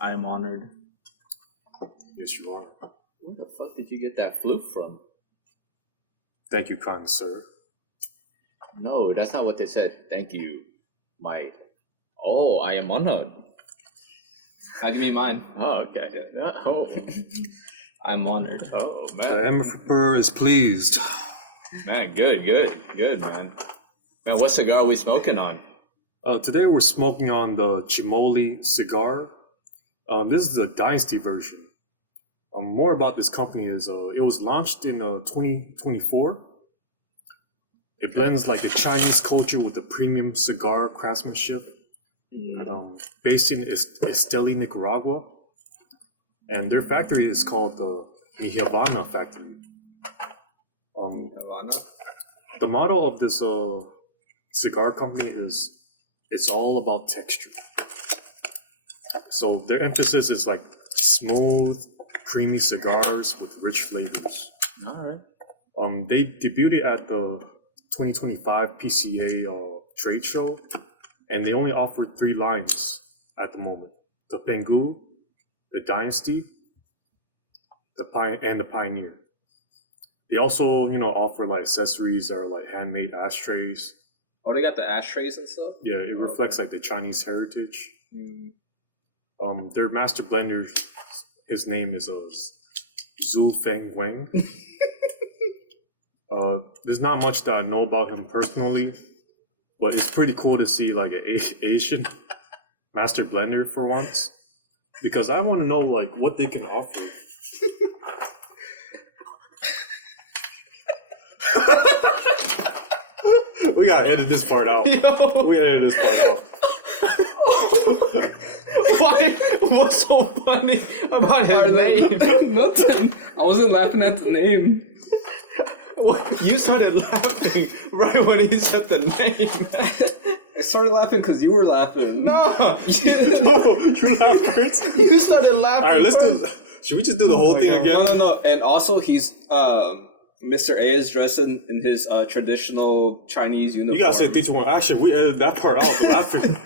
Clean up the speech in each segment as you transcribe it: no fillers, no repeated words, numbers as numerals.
I am honored. Yes, you are. Where the fuck did you get that flute from? Thank you, kind sir. No, that's not what they said. Thank you, my... Oh, I am honored. I'll give me mine. Oh, okay. Oh, I'm honored. Oh, The man. emperor is pleased. Man, good, man. Man, what cigar are we smoking on? Today we're smoking on the Chimolly cigar. This is the Dynasty version. More about this company is it was launched in 2024. It blends like the Chinese culture with the premium cigar craftsmanship. Based in Esteli, Nicaragua. And their factory is called the Havana factory. Havana? The motto of this cigar company is it's all about texture. So their emphasis is like smooth, creamy cigars with rich flavors. All right. They debuted at the 2025 PCA trade show, and they only offered 3 lines at the moment: the Pengu, the Dynasty, and the Pioneer. They also, offer like accessories that are like handmade ashtrays. Oh, they got the ashtrays and stuff? Yeah, it reflects like the Chinese heritage. Their master blender, his name is Zhu Feng Wang. There's not much that I know about him personally, but it's pretty cool to see like an Asian master blender for once, because I want to know like what they can offer. We gotta edit this part out. We gotta edit this part out. Why? What's so funny about his name? Nothing. I wasn't laughing at the name. You started laughing right when he said the name. I started laughing because you were laughing. No, You laughed first. you started laughing. All right, let's do. Should we just do the whole thing again? No. And also, he's Mr. A is dressed in his traditional Chinese uniform. You gotta say 3, 2, 1. Actually, we edited that part out. The laughing.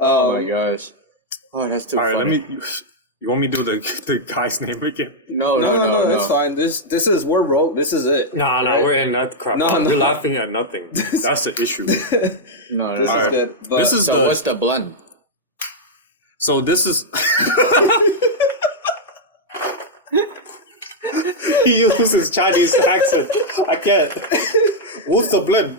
Oh my gosh. Oh, that's too All right, funny. You want me to do the guy's name again? No, That's fine. This is we're broke. This is it. No, we're in that crap. No. We're laughing at nothing. That's the issue. No, This is good. But This is so what's the blend? So this is. He uses Chinese accent. I can't. What's the blend?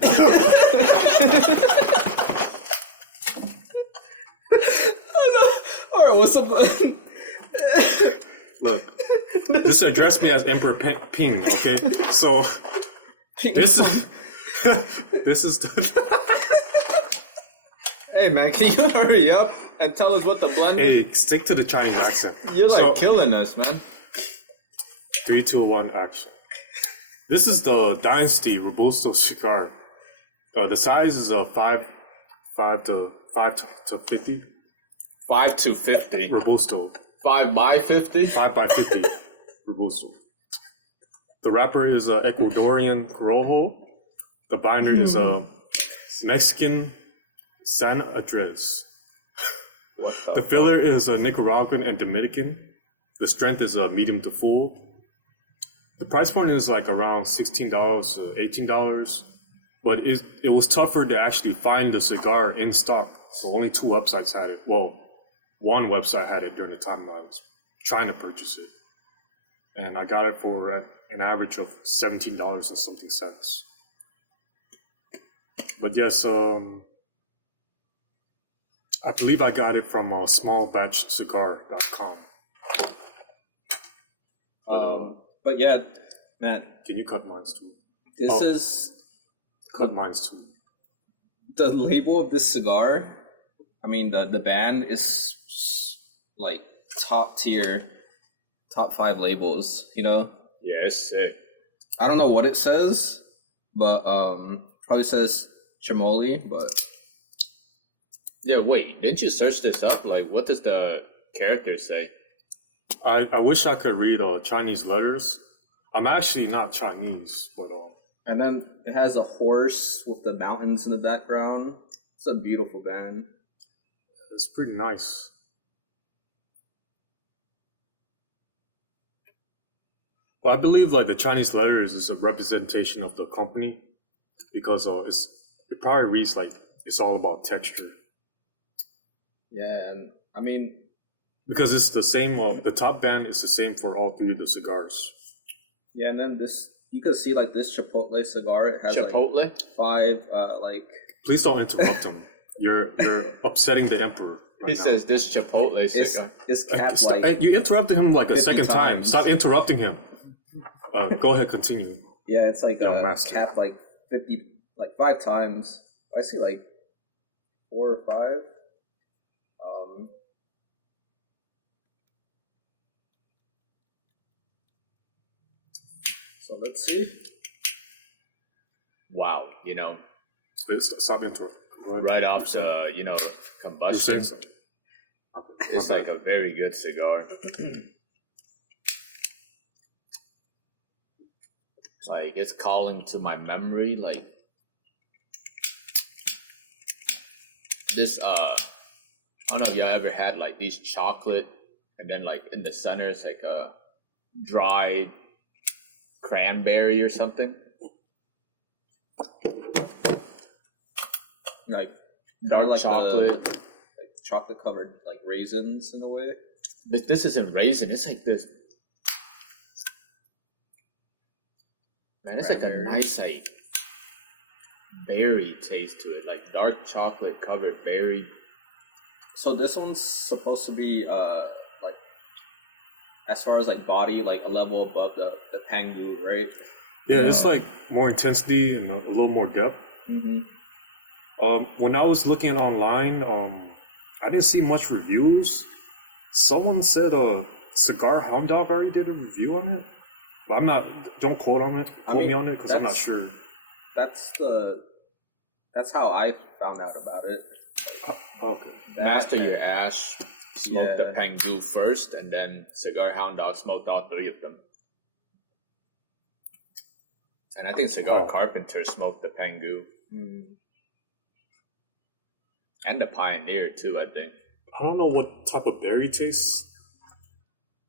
all right, what's up? Look, just address me as Emperor Ping, okay? So this is this is the. Hey man, can you hurry up and tell us what the blend is? Hey, stick to the Chinese accent. You're like killing us, man. 3, 2, 1, action. This is the Dynasty Robusto Cigar. The size is 5 to 50. 5 to 50. Robusto. 5 by 50? 5 by 50. Robusto. The wrapper is Ecuadorian Corojo. The binder is Mexican San Andres. What The filler is Nicaraguan and Dominican. The strength is medium to full. The price point is like around $16 to $18, but it was tougher to actually find the cigar in stock. So only 2 websites had it. Well, one website had it during the time I was trying to purchase it, and I got it for an average of $17 and something cents. But yes, I believe I got it from smallbatchcigar.com. But yeah, Matt, Can you cut mines too? this is Cut mines too. the label of this cigar. I mean, the band is like top tier, top 5 labels. Yeah, it's sick. I don't know what it says, but probably says Chimolly, but Yeah, wait, didn't you search this up? Like, what does the character say? I wish I could read Chinese letters. I'm actually not Chinese, but and then it has a horse with the mountains in the background. It's a beautiful band. it's pretty nice. Well, I believe like the Chinese letters is a representation of the company because it probably reads like it's all about texture. Yeah, and I mean, Because it's the same. The top band is the same for all three of the cigars. yeah, and then this you can see like this Chipotle cigar. It has Chipotle? like 5 like. Please don't interrupt him. You're upsetting the emperor. Right He now. says this Chipotle cigar. It's capped like You interrupted him like a 50 second time. times. Stop interrupting him. Go ahead, continue. yeah, it's like master. capped like 50 like 5 times. I see like 4 or 5. So let's see. Wow, Stop interrupting. Go ahead. right off the, You're combustion. saying something. Okay. It's like a very good cigar. Like, it's calling to my memory, like, this, I don't know if y'all ever had, like, these chocolate, and then, like, in the center, it's like a dried cranberry or something. Like Dark like chocolate. like chocolate covered like raisins in a way. This isn't raisin, it's like this. Man, it's Cranberry. like a nice, like, berry taste to it. Like, dark chocolate covered berry. So this one's supposed to be like as far as like body, like a level above the Pangu, right? Yeah, it's like more intensity and a little more depth. Mm-hmm. When I was looking online, I didn't see much reviews. Someone said Cigar Hound Dog already did a review on it. But I'm not. Don't quote me on it because I'm not sure. That's how I found out about it. Okay. Master your ash. Smoke the Pangu first, and then Cigar Hound Dog smoked all 3 of them. And I think Cigar Carpenter smoked the Pangu. And the Pioneer too, I think. I don't know what type of berry taste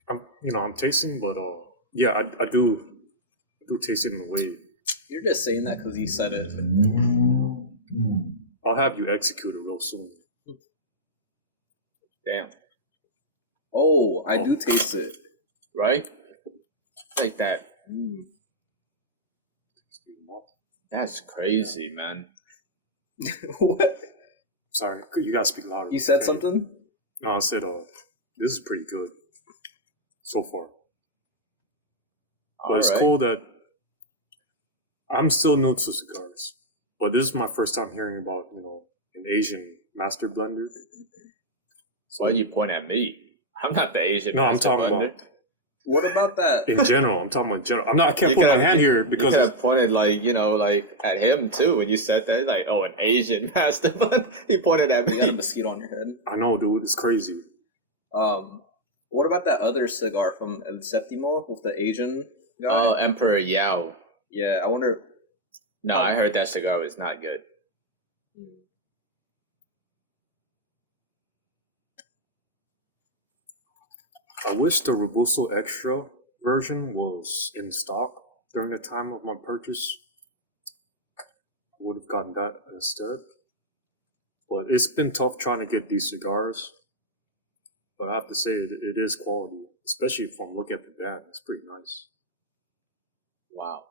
I'm tasting, but yeah, I do taste it in a way. You're just saying that because you said it. I'll have you executed real soon. Damn. Oh, I do taste it. Right? Like that. That's crazy, man. What? Sorry, you gotta speak louder. You said Okay. something? No, I said this is pretty good so far. But it's cool that I'm still new to cigars. But this is my first time hearing about, an Asian master blender. So why you point at me? I'm not the Asian No, I'm master talking blender. about What about that? in general. I'm talking about general. I can't put my hand here You because could have pointed like at him too when you said that. Like, oh, an Asian master blender. He pointed at You got a me. mosquito on your head. I know, dude. It's crazy. What about that other cigar from El Septimo with the Asian guy? Oh, Emperor Yao. Yeah, I wonder. No, I heard that cigar was not good. I wish the Robusto Extra version was in stock during the time of my purchase. I would have gotten that instead. But it's been tough trying to get these cigars. But I have to say, it is quality, especially from looking at the band. It's pretty nice. Wow.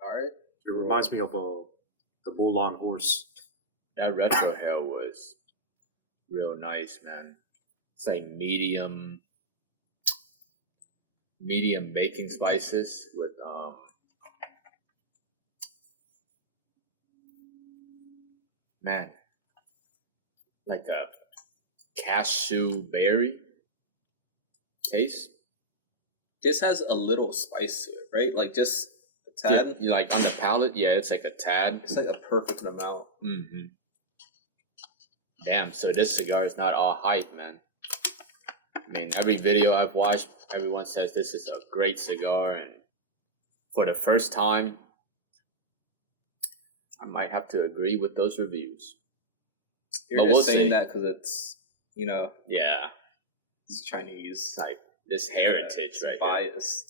All right. It reminds me of the Bolon horse. That retro hair was real nice, man. It's like medium baking spices with man, like a cashew berry taste. This has a little spice to it, right? Like just a tad. Yeah, you like on the palate, yeah, it's like a tad. It's like a perfect amount. Mm-hmm. Damn, so this cigar is not all hype, man. I mean, every video I've watched, everyone says this is a great cigar, and for the first time, I might have to agree with those reviews. You're But just we'll saying see. that because it's, Yeah, it's Chinese. like this heritage It's right here. bias.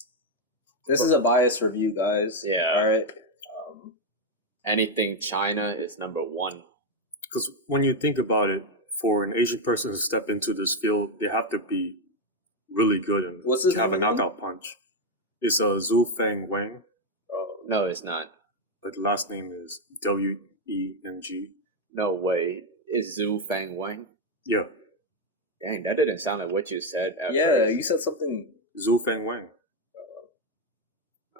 This is a biased review, guys. Yeah. All right. Anything China is number one. Because when you think about it, for an Asian person to step into this field, they have to be really good and What's his have a name again? knockout punch. It's Zhu Feng Wang, Oh no, it's not. but the last name is Weng. No way. It's Zhu Fang Wang. Yeah, Dang, that didn't sound like what you said at Yeah, first. you said something. Zhu Feng Wang.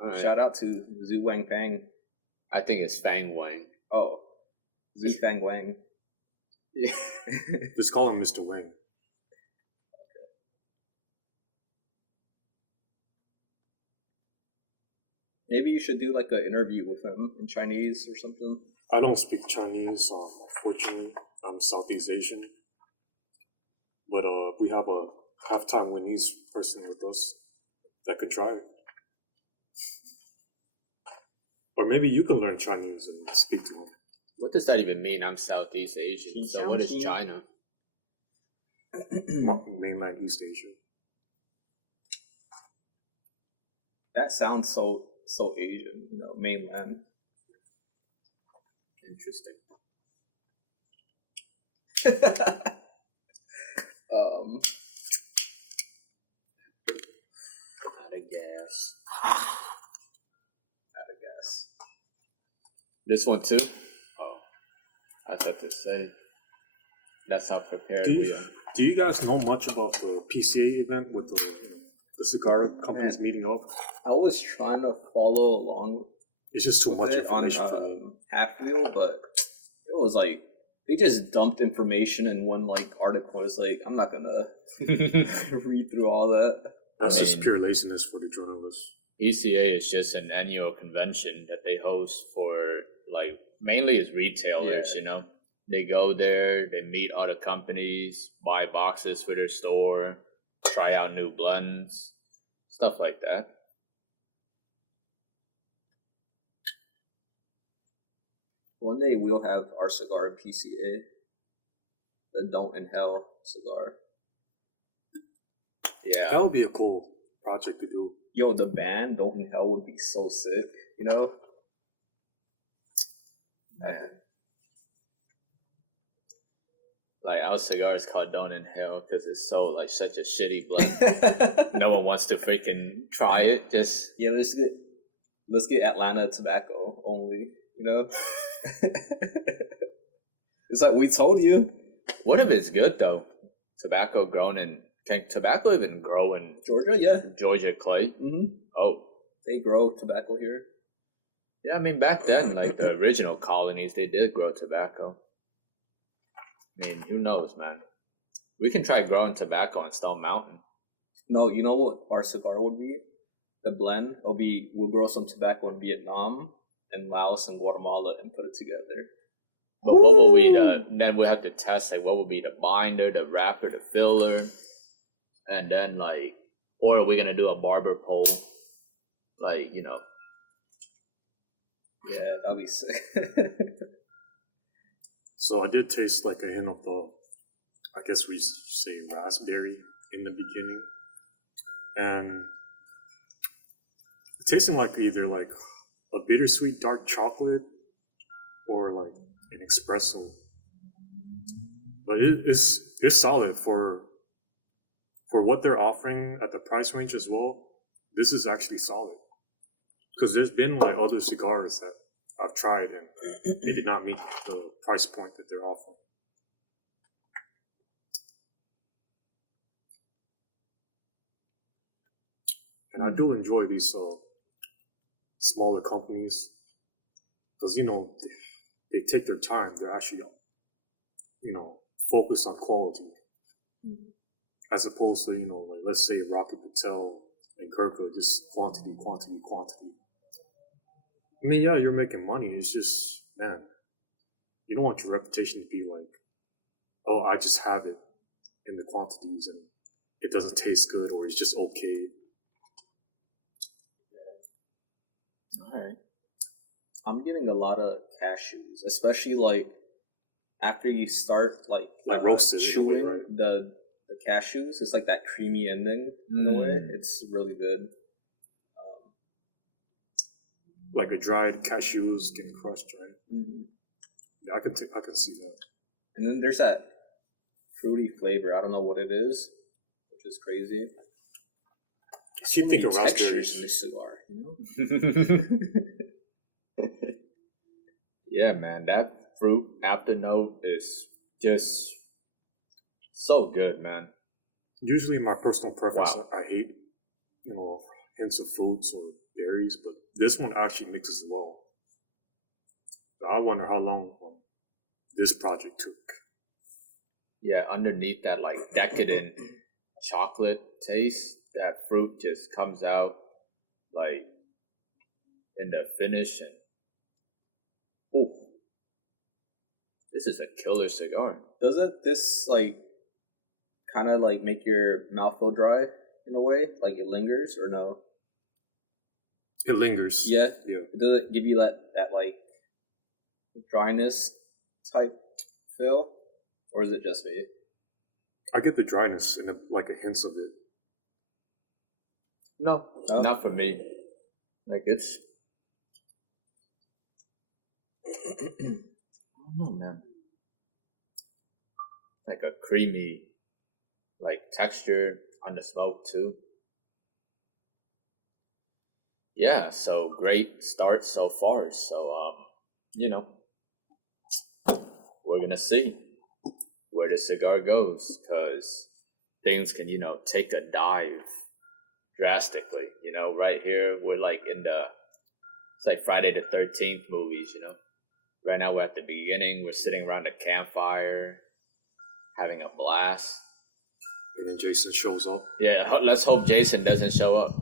All right. Shout out to Zhu Wang Fang. I think it's Fang Wang. Oh, Zhu Fang Wang. Just call him Mr. Wang. Maybe you should do like an interview with him in Chinese or something. I don't speak Chinese, unfortunately. I'm Southeast Asian. But we have a half-time Taiwanese person with us that could try it. Or maybe you can learn Chinese and speak to him. What does that even mean? I'm Southeast Asian. So what is China? Mainland East Asia. That sounds so Asian, you know, mainland. Interesting. Out of gas. I guess. This one too? Oh. I thought to say. That's how prepared Do we you, are. do you guys know much about the PCA event with the cigar companies meeting up? I was trying to follow along It's just too with much it on information for me. Half Wheel, but it was like they just dumped information in one like article. It's like I'm not gonna read through all that. That's just pure laziness for the journalists. ECA is just an annual convention that they host for, like, mainly is retailers, you know? They go there, they meet other companies, buy boxes for their store, try out new blends, stuff like that. One day we'll have our cigar in PCA, the Don't Inhale cigar. Yeah. That would be a cool project to do. Yo, the band Don't Inhale would be so sick, you know? Man. Like, our cigar is called Don't Inhale because it's so, like, such a shitty blend. No one wants to freaking try it. Just, Yeah, let's get Atlanta tobacco only, you know? It's like we told you. what if it's good, though? Tobacco grown in, can tobacco even grow in Georgia, yeah. Georgia clay? Mm-hmm. Oh. They grow tobacco here. Yeah, I mean, back then, like, the original colonies, they did grow tobacco. I mean, who knows, man? We can try growing tobacco on Stone Mountain. No, you know what our cigar would be? The blend we'll grow some tobacco in Vietnam and Laos and Guatemala and put it together. But what will be then we'll have to test, like, what will be the binder, the wrapper, the filler, and then, like, or are we going to do a barber pole? Like, you know. Yeah, that'd be sick. So I did taste like a hint of the, I guess we say raspberry in the beginning. And it tasted like either like a bittersweet dark chocolate or like an espresso. But it's solid for what they're offering at the price range as well. This is actually solid. Because there's been like other cigars that I've tried and they did not meet the price point that they're offering. And I do enjoy these smaller companies because, you know, they take their time. They're actually, you know, focused on quality. As opposed to, you know, like let's say Rocky Patel and Kirka, just quantity. I mean, yeah, you're making money. It's just, man, you don't want your reputation to be like, oh, I just have it in the quantities and it doesn't taste good or it's just okay. Alright. I'm getting a lot of cashews, especially like after you start like roasted, chewing right? the cashews. It's like that creamy ending in a way. It's really good. Like a dried cashews getting crushed, right? Yeah, I can see that. And then there's that fruity flavor. I don't know what it is, which is crazy. You think of textures raspberries in this cigar, Yeah, man, that fruit afternote is just so good, man. Usually, my personal preference, Wow. I hate, hints of fruits or berries, but this one actually mixes well. I wonder how long this project took. Yeah, underneath that like decadent chocolate taste, that fruit just comes out like in the finish, and oh, this is a killer cigar. Doesn't this like kind of like make your mouth feel dry in a way? Like it lingers or no? It lingers. Yeah. Yeah. Does it give you that like dryness type feel, or is it just me? I get the dryness and like a hints of it. No, Oh. not for me. Like it's, I don't know, man. Like a creamy, like texture on the smoke too. Yeah, so great start so far. So we're gonna see where the cigar goes, because things can take a dive drastically. Right here we're like it's like Friday the 13th movies. Right now we're at the beginning. We're sitting around a campfire, having a blast. And then Jason shows up. Yeah, let's hope Jason doesn't show up.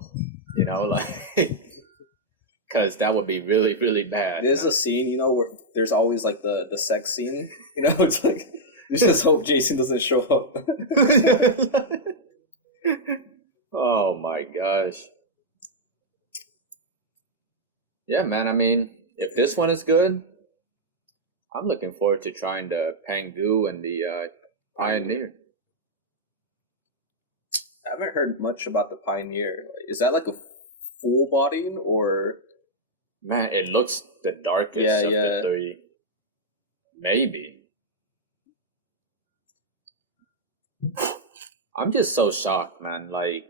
Because that would be really, really bad. There's a scene, where there's always like the sex scene. It's like you just hope Jason doesn't show up. Oh my gosh. Yeah, man. I mean, if this one is good, I'm looking forward to trying the Pangu and the Pioneer. I haven't heard much about the Pioneer. Is that like a full-bodied or? Man, it looks the darkest of the Yeah. three. Maybe. I'm just so shocked, man. Like,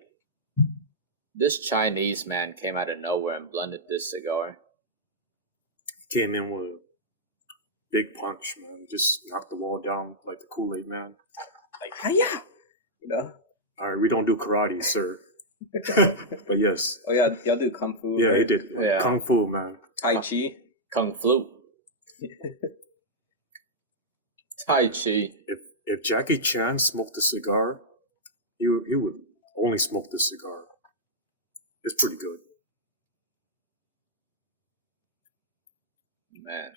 this Chinese man came out of nowhere and blended this cigar. Came in with a big punch, man. Just knocked the wall down like the Kool-Aid man. Like, hiya! All right, we don't do karate, sir. But yes. Oh yeah, y'all do kung fu. Yeah, right? he did. Yeah. Kung Fu, man. Tai Chi. Kung Flu. Tai Chi. If Jackie Chan smoked a cigar, he would only smoke this cigar. It's pretty good. Man.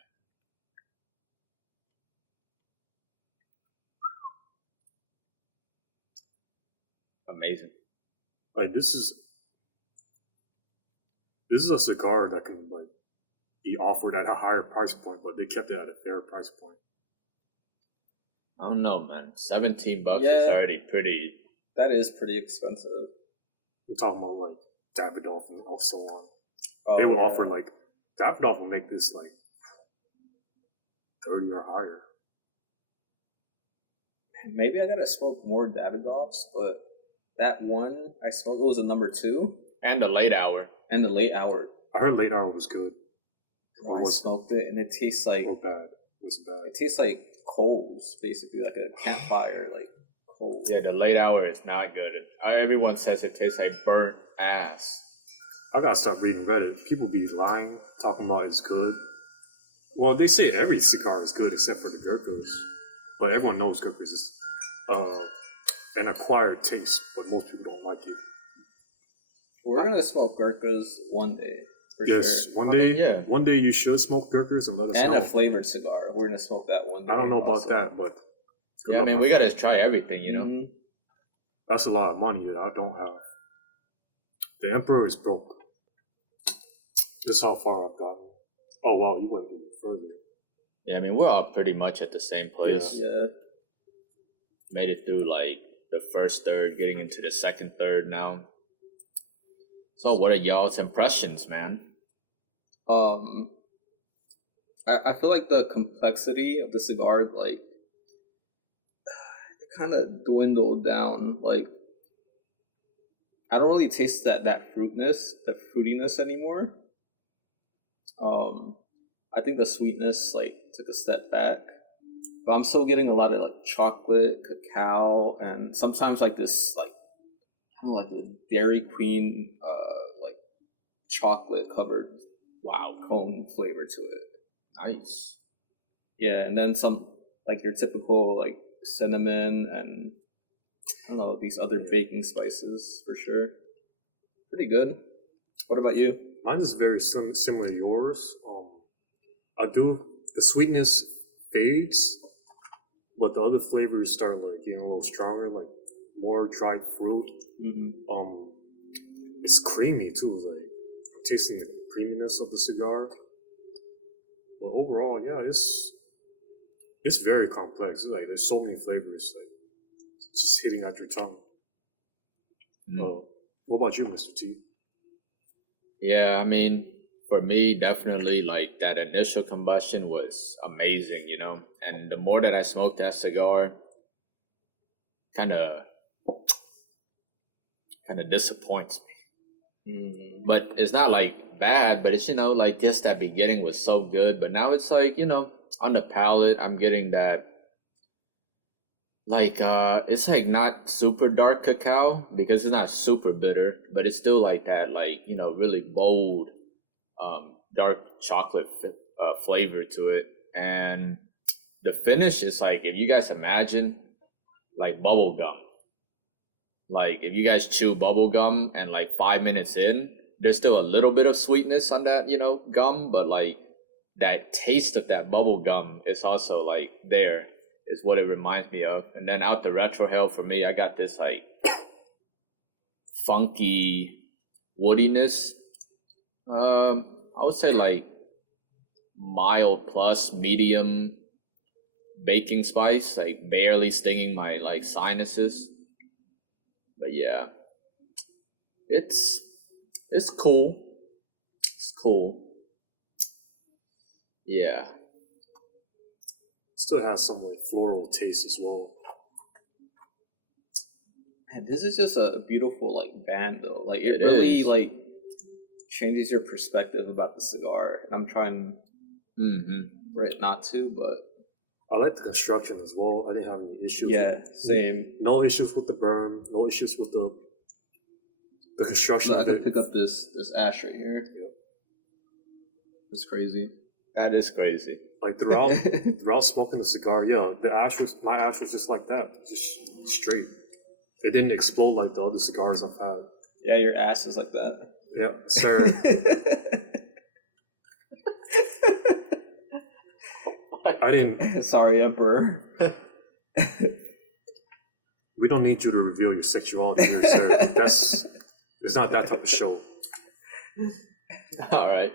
Amazing. Like this is a cigar that can like be offered at a higher price point, but they kept it at a fair price point. I don't know, man. $17 is Yeah. already pretty. That is pretty expensive. We're talking about like Davidoff and so on. Oh, They will yeah. offer like Davidoff will make this like 30 or higher. Maybe I gotta smoke more Davidoffs, but that one I smoked, it was a number 2 And the late hour. and the late hour. I heard late hour was good. I smoked it and it tastes like Or bad. It was bad. it tastes like coals, basically like a campfire, like coals. Yeah, the late hour is not good. Everyone says it tastes like burnt ass. I gotta stop reading Reddit. People be lying, talking about it's good. Well, they say every cigar is good except for the Gurkhas, but everyone knows Gurkhas is an acquired taste, but most people don't like it. We're gonna smoke Gurkhas one day, for Yes, sure. one day, yeah. one day you should smoke Gurkhas and let us And know. a flavored cigar. We're gonna smoke that one day. I don't know about also. that, but Yeah, I mean, we gotta try everything, you know? Mhm. that's a lot of money that I don't have. The Emperor is broke. This is how far I've gotten. Oh wow, you went even further. Yeah, I mean, we're all pretty much at the same place. Yeah. Made it through, like, the first third, getting into the second third now. So, what are y'all's impressions, man? I feel like the complexity of the cigar, like, it kind of dwindled down. Like, I don't really taste that fruitiness anymore. I think the sweetness like took a step back, but I'm still getting a lot of like chocolate, cacao, and sometimes like this like kind of like the Dairy Queen like chocolate covered cone flavor to it. Nice. Yeah, and then some like your typical like cinnamon and I don't know these other baking spices for sure. Pretty good. What about you? Mine is very similar to yours. The sweetness fades, but the other flavors start like getting a little stronger, like more dried fruit. Mm-hmm. It's creamy too. Like I'm tasting the creaminess of the cigar. But overall, yeah, it's very complex. It's like there's so many flavors, like just hitting at your tongue. What about you, Mr. T? Yeah, I mean, for me, definitely like that initial combustion was amazing, you know. And the more that I smoked that cigar, kind of disappoints me. Mm-hmm. But it's not like bad, but it's, you know, like just that beginning was so good. But now it's like, you know, on the palate, I'm getting that like it's like not super dark cacao because it's not super bitter, but it's still like that, like, you know, really bold dark chocolate flavor to it. And the finish is like, if you guys imagine like bubble gum, like if you guys chew bubble gum and like 5 minutes in, there's still a little bit of sweetness on that, you know, gum, but like that taste of that bubble gum is also like there is what it reminds me of. And then out the retrohale for me, I got this like funky woodiness. I would say like mild plus medium baking spice, like barely stinging my like sinuses. But yeah, it's cool. It's cool. Yeah. Still has some like floral taste as well. Man, this is just a beautiful like band though. Like it It really is. like changes your perspective about the cigar. And I'm trying for it not to, but I like the construction as well. I didn't have any issues. yeah, same. No issues with the burn. No issues with the construction I of could it. pick up this ash right here. Yeah. It's crazy. That is crazy. Like throughout smoking the cigar, yeah, my ash was just like that, just straight. It didn't explode like the other cigars I've had. Yeah, your ass is like that. Yeah, sir. I didn't. Sorry, Emperor. We don't need you to reveal your sexuality here, sir. It's not that type of show. All right.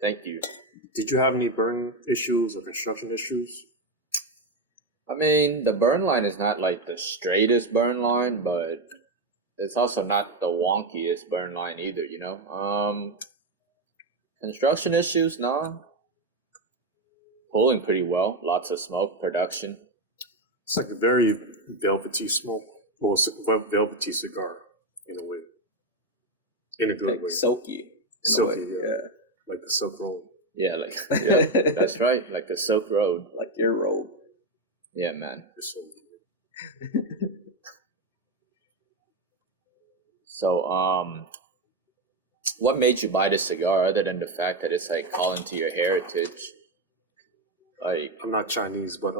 Thank you. Did you have any burn issues or construction issues? I mean, the burn line is not like the straightest burn line, but it's also not the wonkiest burn line either, you know? Construction issues, nah. Pulling pretty well. Lots of smoke production. It's like a very velvety smoke. Well, velvety cigar, in a way. In a good Like way. silky. Silky, yeah. Like the Silk Road. Yeah, like, yeah, that's right. Like the Silk Road. Like your robe. Yeah, man. So, what made you buy this cigar other than the fact that it's like calling to your heritage? Like, I'm not Chinese, but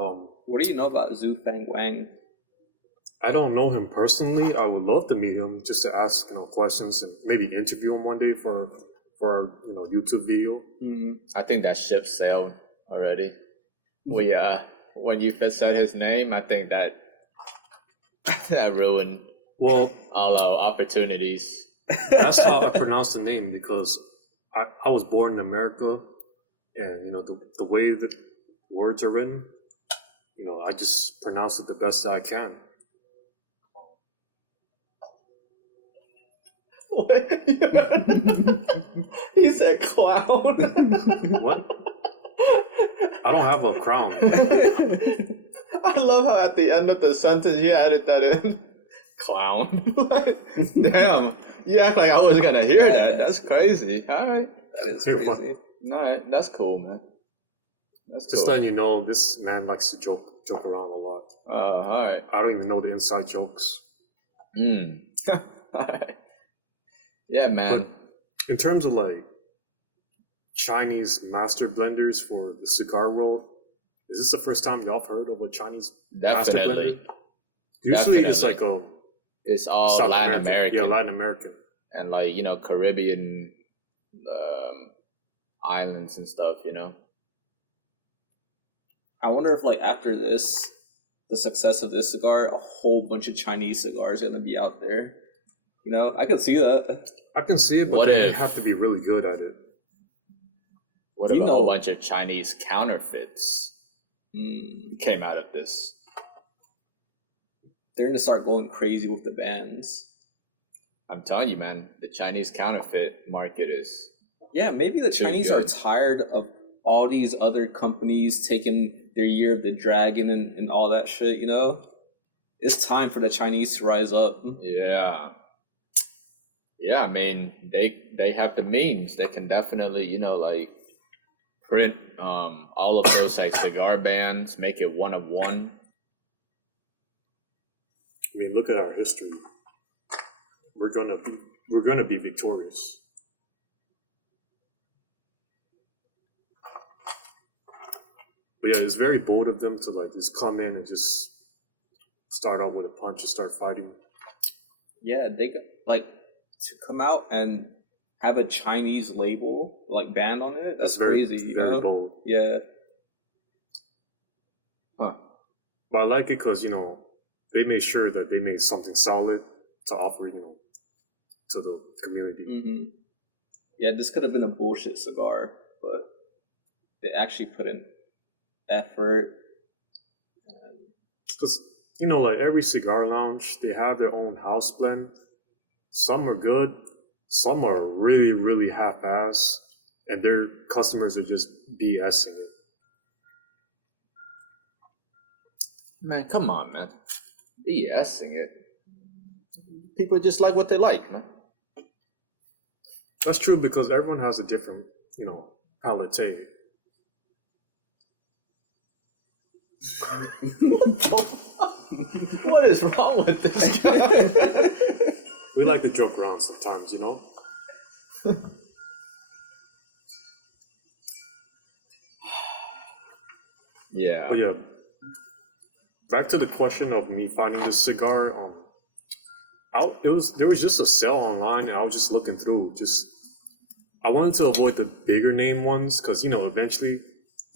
What do you know about Zhu Fang Wang? I don't know him personally. I would love to meet him just to ask, questions and maybe interview him one day for our, YouTube video. Mm-hmm. I think that ship sailed already. When you first said his name, I think that ruined all our opportunities. That's how I pronounce the name because I was born in America, and the way that words are written, I just pronounce it the best that I can. What? He said clown. What? I don't have a crown. I love how at the end of the sentence you added that in. Clown. Like, damn. You act like I was gonna hear that. That's crazy. Alright. That is Here, crazy. Alright, that's cool, man. That's Just cool. letting you know, this man likes to joke around a lot. Alright. I don't even know the inside jokes. Alright. Yeah, man. But in terms of like Chinese master blenders for the cigar world, is this the first time y'all have heard of a Chinese master Definitely. blender? Usually it's Definitely. like a It's all South Latin American. Yeah, Latin American. And like, Caribbean islands and stuff, I wonder if like after this, the success of this cigar, a whole bunch of Chinese cigars are gonna be out there. I can see that. I can see it, but What they if- have to be really good at it. What if a whole bunch of Chinese counterfeits came out of this? They're gonna start going crazy with the bans. I'm telling you, man, the Chinese counterfeit market is... Yeah, maybe the Too Chinese good. are tired of all these other companies taking their year of the dragon and all that shit, It's time for the Chinese to rise up. Yeah. Yeah, I mean, they have the means. They can definitely, like, print all of those, like, cigar bands, make it one of one. I mean, look at our history. We're gonna be victorious. But yeah, it's very bold of them to like just come in and just start out with a punch and start fighting. Yeah, they got, like, to come out and have a Chinese label, like, band on it. That's very, crazy, very bold. Yeah. Huh. But I like it because they made sure that they made something solid to offer, to the community. Mm-hmm. Yeah, this could have been a bullshit cigar, but they actually put in effort. Because like every cigar lounge, they have their own house blend. Some are good, some are really, really half-ass, and their customers are just BSing it. Man, come on, man. BSing it. People just like what they like, man. That's true because everyone has a different, palate. What is wrong with this guy? We like to joke around sometimes, Yeah. But yeah, back to the question of me finding this cigar. There was just a sale online, and I was just looking through. I wanted to avoid the bigger name ones because eventually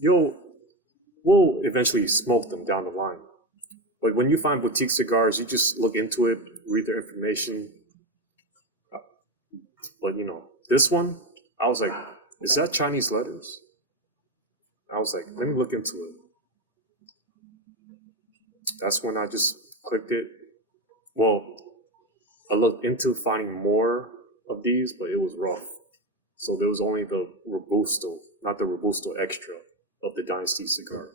we'll eventually smoke them down the line. But when you find boutique cigars, you just look into it, read their information. But this one, I was like, is that Chinese letters? I was like, let me look into it. That's when I just clicked it. Well, I looked into finding more of these, but it was rough. So there was only the Robusto, not the Robusto Extra of the Dynasty cigar.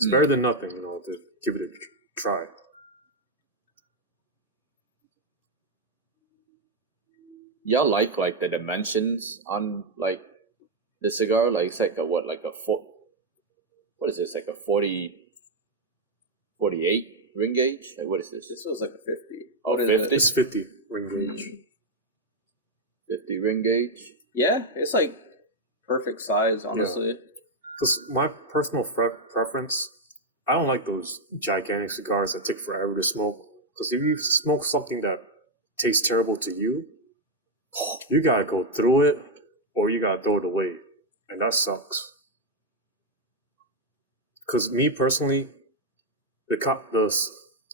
It's better than nothing, to give it a try. Y'all like the dimensions on like the cigar? Like it's like a what is this? Like a 48 ring gauge? Like what is this? This was like a 50. Oh, What is 50? it? It's 50 ring gauge. 50 ring gauge? Yeah, it's like perfect size, honestly. Because my personal preference, I don't like those gigantic cigars that take forever to smoke. Because if you smoke something that tastes terrible to you, you gotta go through it, or you gotta throw it away, and that sucks. Because me personally, the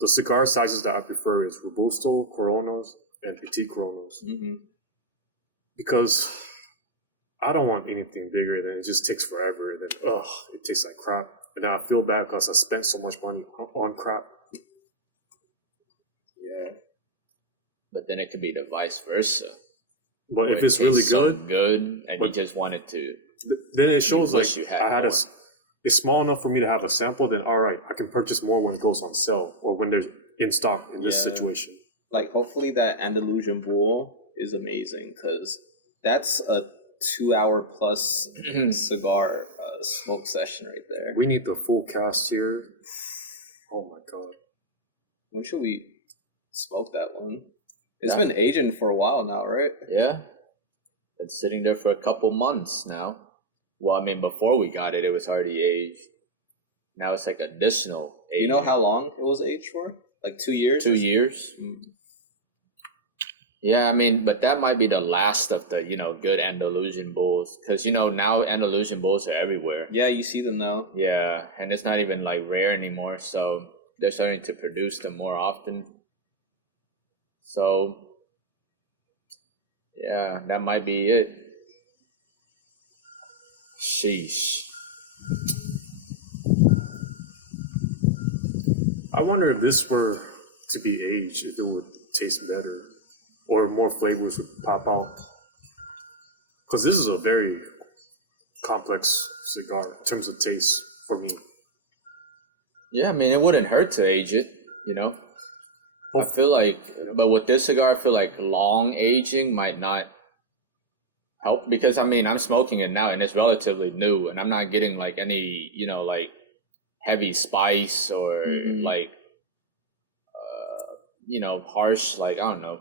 cigar sizes that I prefer is Robusto, Coronas, and Petit Coronas. Mm-hmm. Because I don't want anything bigger than it just takes forever, and then it tastes like crap, and then I feel bad because I spent so much money on crap. Yeah. but then it could be the vice versa. But where if it it's really tastes so good, good, and you but- just wanted to. then it shows wish like you had I had more. it's small enough for me to have a sample. Then all right, I can purchase more when it goes on sale or when there's in stock in this Yeah. situation. Like, hopefully that Andalusian Bull is amazing, because that's a 2-hour plus cigar smoke session right there. We need the full cast here. Oh my god. When should we smoke that one? It's Yeah. been aging for a while now, right? Yeah, been sitting there for a couple months now. Well, I mean, before we got it, it was already aged. Now it's like additional aging. You know how long it was aged for? Like 2 years? 2 years. Mm. Yeah, I mean, but that might be the last of the, good Andalusian bulls. Because, now Andalusian bulls are everywhere. Yeah, you see them now. Yeah, and it's not even, rare anymore. So they're starting to produce them more often. So, yeah, that might be it. Sheesh. I wonder if this were to be aged, if it would taste better or more flavors would pop out. Because this is a very complex cigar in terms of taste for me. Yeah, I mean, it wouldn't hurt to age it, I feel like, but with this cigar, I feel like long aging might not help because, I mean, I'm smoking it now and it's relatively new and I'm not getting any, heavy spice or harsh, I don't know,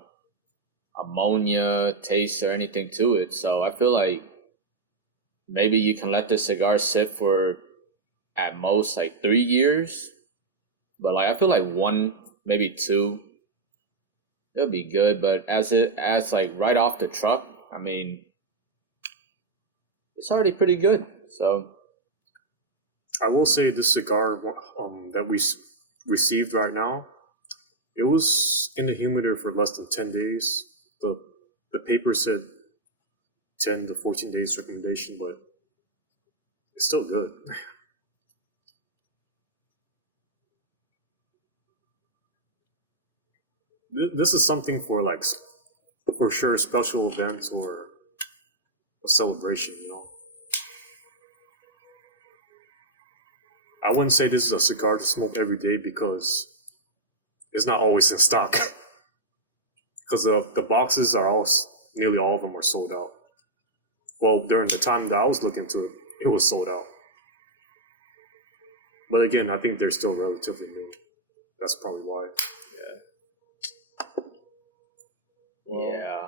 ammonia taste or anything to it. So I feel like maybe you can let the cigar sit for at most 3 years, but I feel like 1, maybe 2, it'll be good. But as right off the truck, I mean, it's already pretty good. So I will say this cigar that we received right now, it was in the humidor for less than 10 days. The paper said 10 to 14 days recommendation, but it's still good. This is something for for sure special events or a celebration, I wouldn't say this is a cigar to smoke every day because it's not always in stock. Because the boxes are nearly all of them are sold out. Well, during the time that I was looking to it, it was sold out. But again, I think they're still relatively new. That's probably why. yeah.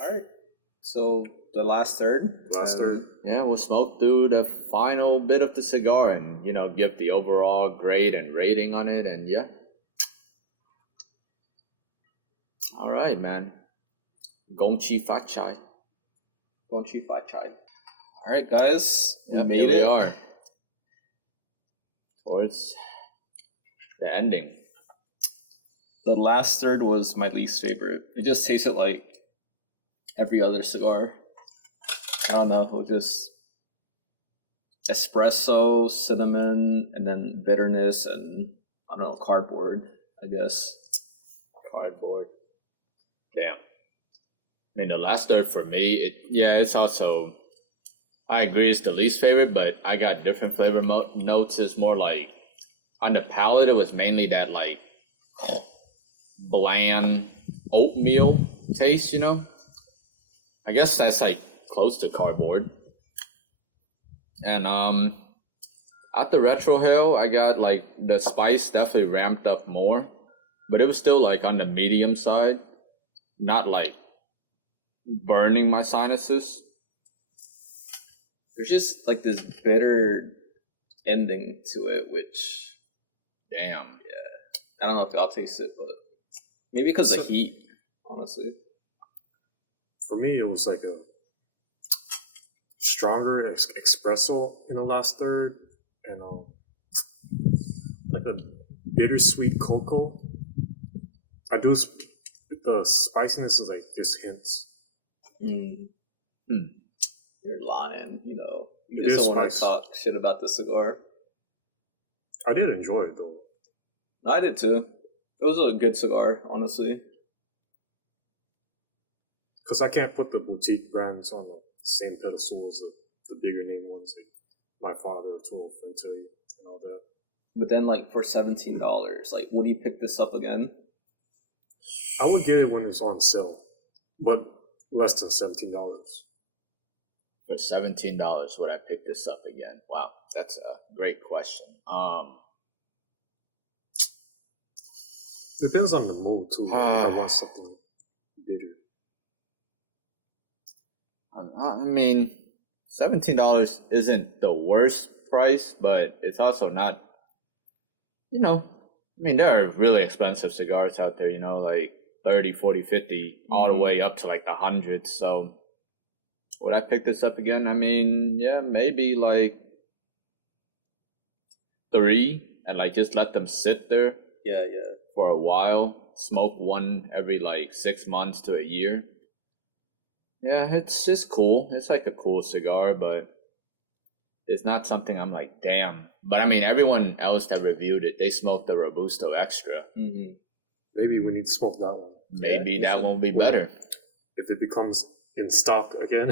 All right. So the last third. Yeah, we'll smoke through the final bit of the cigar and, give the overall grade and rating on it. And yeah. All right, man. Gongchi Fat Chai. Gongchi Fat Chai. All right, guys. Yep, we made here it. we are. Towards the ending. The last third was my least favorite. It just tasted like every other cigar. I don't know. It was just espresso, cinnamon, and then bitterness, and I don't know, cardboard, I guess. Cardboard. Damn. I mean, the last third for me, it's also, I agree it's the least favorite, but I got different flavor notes. It's more on the palate, it was mainly that bland oatmeal taste, I guess that's close to cardboard. And at the retrohale, I got the spice definitely ramped up more, but it was still on the medium side, not burning my sinuses. There's just this bitter ending to it, which Damn. I don't know if y'all taste it, but maybe because of heat, honestly. For me, it was a stronger espresso in the last third, and a bittersweet cocoa. The spiciness is just hints. You're lying, You It just is don't want to spicy. talk shit about the cigar. I did enjoy it though. No, I did too. It was a good cigar, honestly. Because I can't put the boutique brands on the same pedestal as the bigger name ones, like My Father, 12, Frente, and all that. But then, like, for $17, like, would you pick this up again? I would get it when it's on sale, but less than $17. For $17, would I pick this up again? Wow, that's a great question. Depends on the mood too. If I want something bitter. I mean, $17 isn't the worst price, but it's also not, you know, I mean, there are really expensive cigars out there, you know, like 30, 40, 50, all the way up to like the hundreds. So would I pick this up again? I mean, yeah, maybe like 3 and like just let them sit there Yeah. for a while. Smoke one every like 6 months to a year. Yeah, it's just cool. It's like a cool cigar, but it's not something I'm like, damn. But I mean, everyone else that reviewed it, they smoked the Robusto Extra. Mm-hmm. Maybe we need to smoke that one. Maybe that won't be better. If it becomes in stock again.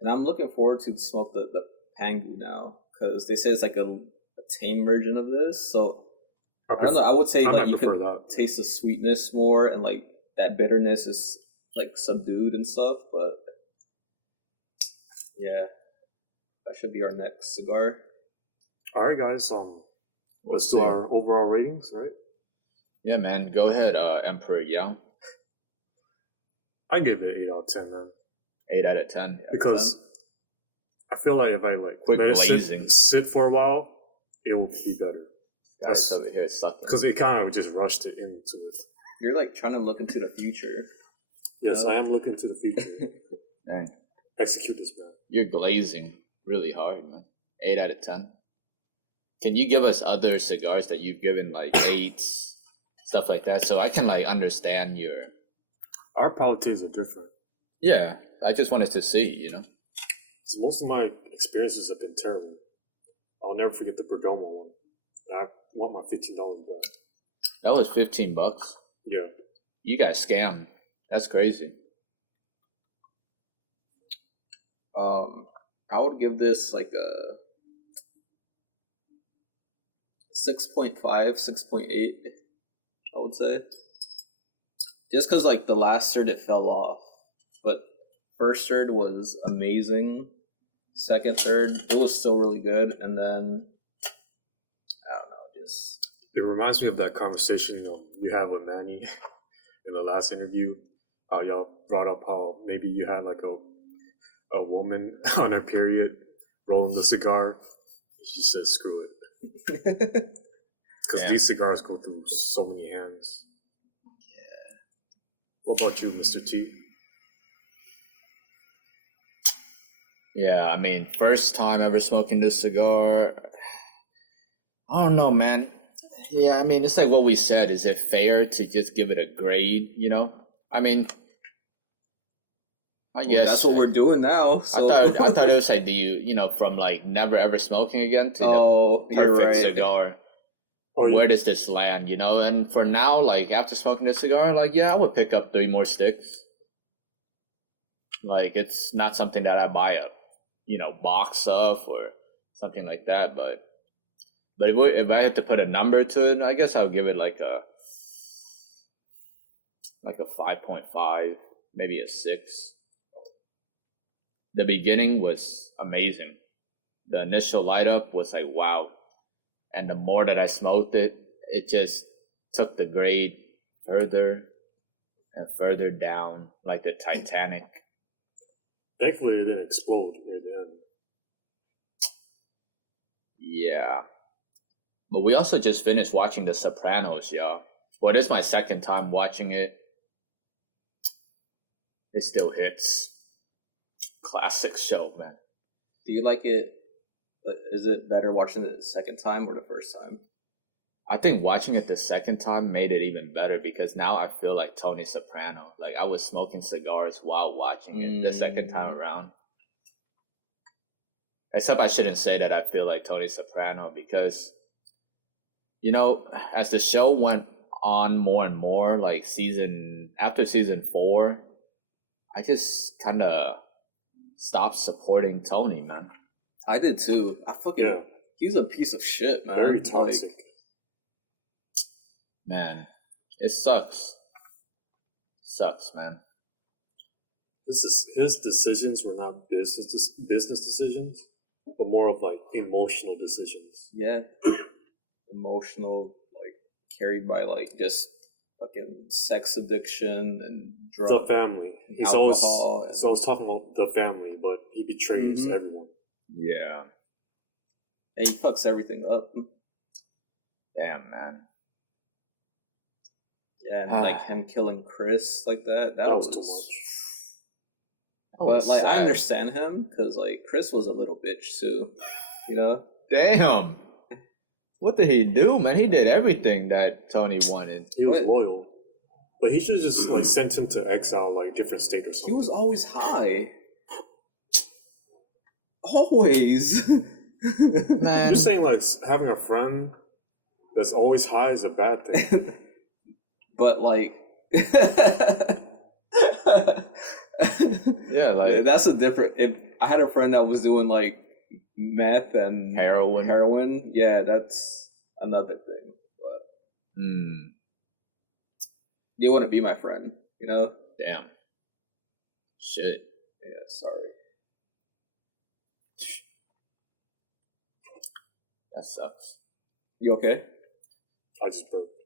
And I'm looking forward to smoke the Pangu now, because they say it's like a tame version of this. So I don't know. I would say like you can taste the sweetness more, and like that bitterness is like subdued and stuff. But yeah, that should be our next cigar. All right, guys. Let's do our overall ratings, right? Yeah, man. Go ahead, Emperor Yao. I give it 8 out of 10, man. 8 out of 10. Because I feel like if I like quick let glazing. it sit for a while, it will be better. Guys over here sucking. Because it kind of just rushed it into it. You're like trying to look into the future. Yes, I am looking to the future. Dang. Execute this, man. You're glazing really hard, man. 8 out of 10. Can you give us other cigars that you've given like 8s, stuff like that, so I can like understand your... Our palates are different. Yeah, I just wanted to see, you know. So most of my experiences have been terrible. I'll never forget the Perdomo one. I want my $15 back. That was $15. Yeah. You guys scammed. That's crazy. I would give this like a 6.5, 6.8, I would say. Just because like the last third it fell off. But first third was amazing. Second third, it was still really good. And then, I don't know, just... It reminds me of that conversation you had with Manny in the last interview. How y'all brought up how maybe you had like a woman on her period rolling the cigar. She said, screw it. Because these cigars go through so many hands. Yeah. What about you, Mr. T? Yeah, I mean, first time ever smoking this cigar. I don't know, man. Yeah, I mean, it's like what we said. Is it fair to just give it a grade, you know? I mean, I guess that's what we're doing now. So. I thought it was like, do you know, from like never ever smoking again to the perfect cigar. Where does this land, you know? And for now, like after smoking this cigar, like yeah, I would pick up 3 more sticks. Like it's not something that I buy a, you know, box of or something like that. But if I had to put a number to it, I guess I would give it like a 5.5, maybe a 6. The beginning was amazing. The initial light up was like, wow. And the more that I smoked it, it just took the grade further and further down, like the Titanic. Thankfully, it didn't explode near the end. Yeah. But we also just finished watching The Sopranos, y'all. Well, this is my second time watching it. It still hits. Classic show, man. Do you like it? Is it better watching it the second time or the first time? I think watching it the second time made it even better because now I feel like Tony Soprano. Like I was smoking cigars while watching it the second time around. Except I shouldn't say that I feel like Tony Soprano because, You know, as the show went on more and more, like after season 4, I just kind of stopped supporting Tony, man. I did too. He's a piece of shit, man. Very toxic. Man, it sucks. Sucks, man. His decisions were not business decisions, but more of like emotional decisions. Yeah. Emotional, like carried by like just fucking sex addiction and drugs. The family. He's always talking about the family, but he betrays everyone. Yeah. And he fucks everything up. Damn, man. Yeah, and like him killing Chris like that. That was too much. But like, sad. I understand him because like Chris was a little bitch too, you know. Damn. What did he do, man? He did everything that Tony wanted. He was loyal, but he should just like sent him to exile, like different state or something. He was always high. Always. Man. You're saying like having a friend that's always high is a bad thing. But like. Yeah, like that's a different. If I had a friend that was doing like meth and heroin, yeah, that's another thing. But you wouldn't be my friend, you know? Damn. Shit. Yeah, sorry. That sucks. You okay? I just burped.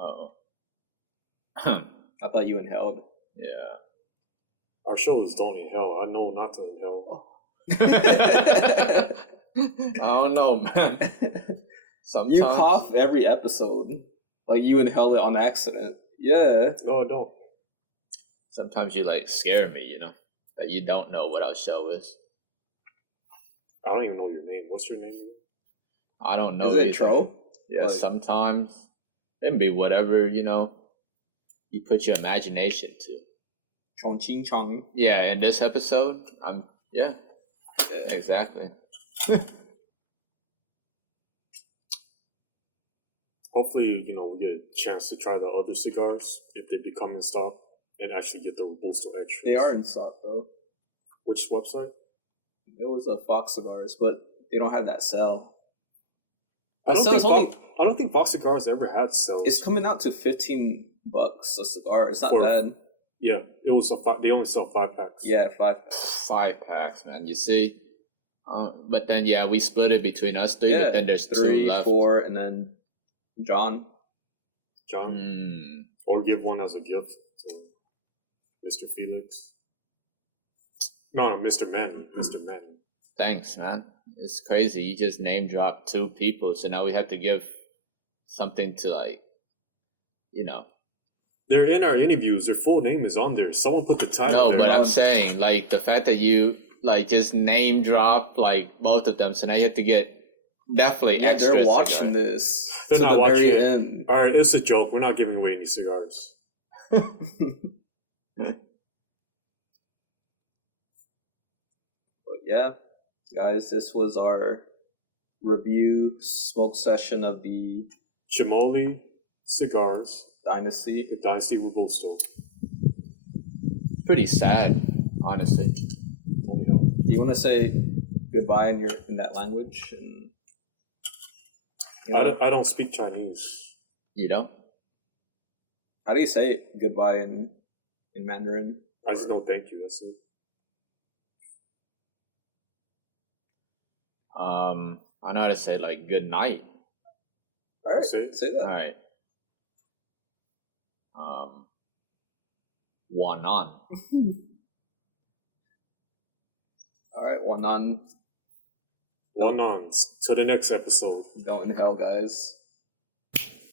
Oh. I thought you inhaled. Yeah. Our show is Don't Inhale. I know not to inhale. I don't know, man. Sometimes you cough every episode. Like you inhale it on accident. Yeah. No, I don't. Sometimes you like scare me, you know, that you don't know what our show is. I don't even know your name. What's your name again? I don't know. Is it Tro? Yeah, like, sometimes it can be whatever, you know, you put your imagination to. Chong Ching Chong. Yeah, in this episode, yeah, exactly. Hopefully, you know, we get a chance to try the other cigars if they become in stock and actually get the Robusto extras. They are in stock though. Which website? It was a Fox Cigars, but they don't have that sell. I don't think Fox Cigars ever had sales. It's coming out to $15 a cigar. It's not bad. Yeah, it was they only sell 5 packs. Yeah, 5 packs. 5 packs, man. You see, but then we split it between us 3. Yeah, but then there's 3, 2 left. 4, and then John. Or give one as a gift to Mr. Felix. No, Mr. Manny. Mr. Manny. Thanks, man. It's crazy. You just name dropped 2 people, so now we have to give something to, like, you know. They're in our interviews. Their full name is on there. Someone put the title there. No, but I'm saying, like, the fact that you, like, just name drop, like, both of them, so now you have to get definitely extra they're watching cigar. this. They're to not the watching very it. end. All right, it's a joke. We're not giving away any cigars. But yeah, guys, this was our review smoke session of the Chimolly Cigars. Dynasty. The Dynasty Robusto. Pretty sad, honestly. Do you want to say goodbye in that language? And you know, I don't speak Chinese. You know? how do you say goodbye in Mandarin? I just know thank you. That's it. I know how to say, like, good night. All right, Say that. All right. Wanan. All right, one on. One on. To the next episode. Don't inhale, guys.